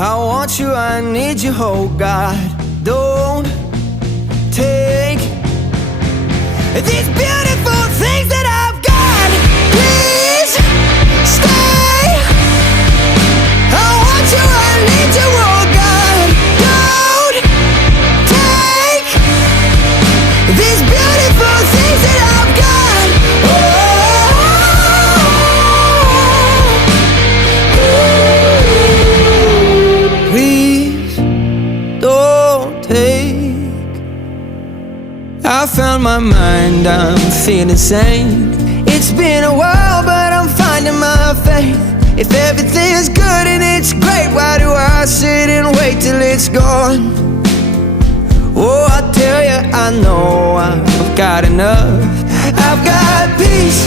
I want you, I need you, oh God. Don't take these beautiful things that I've got. Please stay. I want you, I need you, oh God. Don't take these beautiful things that I've got. Please don't take. I found my mind, I'm feeling sane. It's been a while, but I'm finding my faith. If everything's good and it's great, why do I sit and wait till it's gone? Oh, I tell you, I know I've got enough. I've got peace,